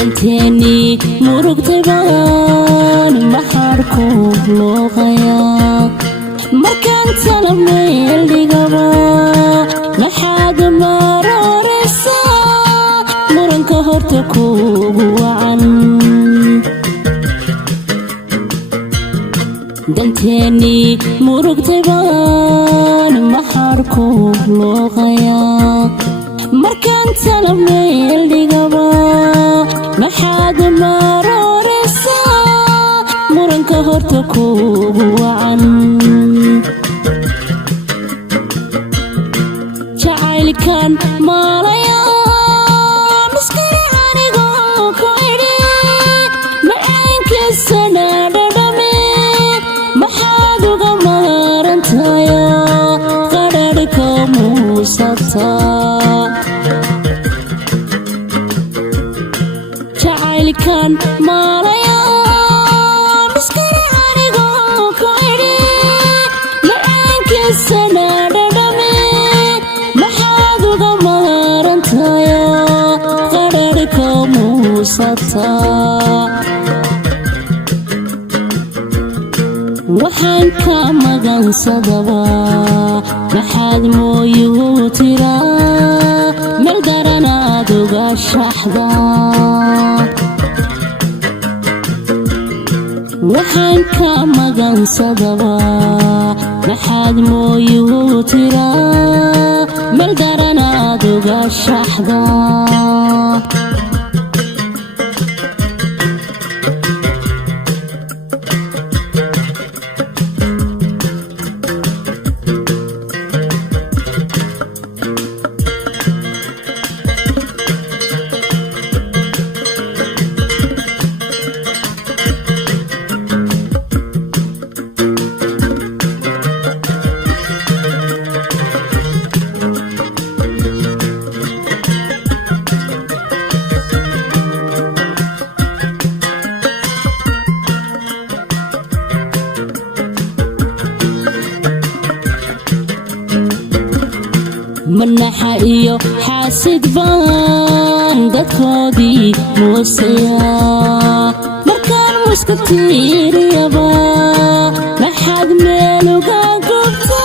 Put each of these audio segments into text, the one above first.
دنتيني مرقتي بان محاركو لوغيا مركان سلمي اللي قبا لحد ما روريسا مرنك هورتكو وعن دنتيني مرقتي بان محاركو لوغيا مركان سلمي اللي قبا لحد ما روريسا مرنك هورتكو وعن جعل كان ماليا مسكري عنيقو كويري معينك السنة دمي محادو غمارنتايا قراركو موسطا جعل كان ماليا مسكري عنيقو كويري معينك السنة دمي محادو غمارنتايا قراركو موسطا waxaan ka magansadaba maxaad mooyuu tiraa meel garanaad uga shaxda waxaan ka magansadaba maxaad mooyuu tiraa meel garanaad uga shaxda منحا iyo xaasid baan dadkoodii muusiya markaan muska tiiriyaba maxaad meel uga gubta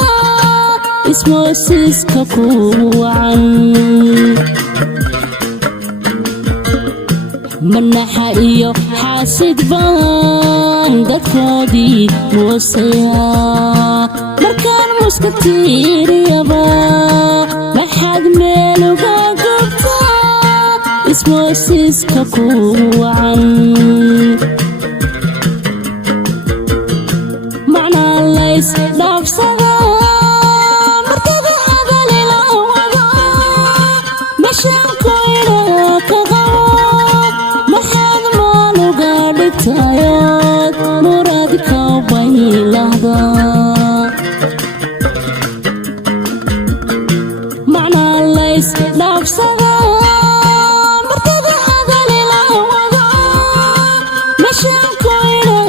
ismoosiska ku wacan منحا iyo xaasid baan dadkoodii muusiya markaan muska tiiriyaba maxaad meel uga gubta ismoosiska ku wacan macnaa lays dhaafsada martada hadali la wada meeshaan koydha ka qabo maxaad maal uga dhigtayood muraadka baylahda dhaafsada martada hadali la wada meeshaan koydha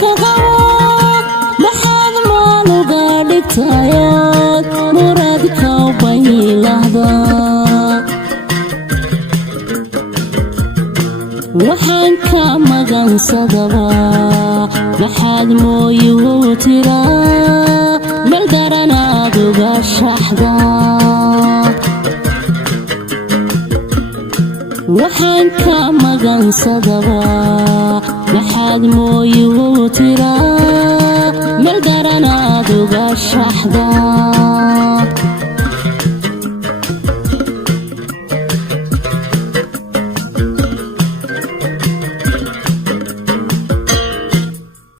ka qabo maxaad maal uga dhigtayood muraadka baylahda waxaan ka magansadaba maxaad mooyuu tiraa meel garanaad uga shaxda waxaan ka magansadaba maxaad mooyuu tiraa meel garanaad uga shaxda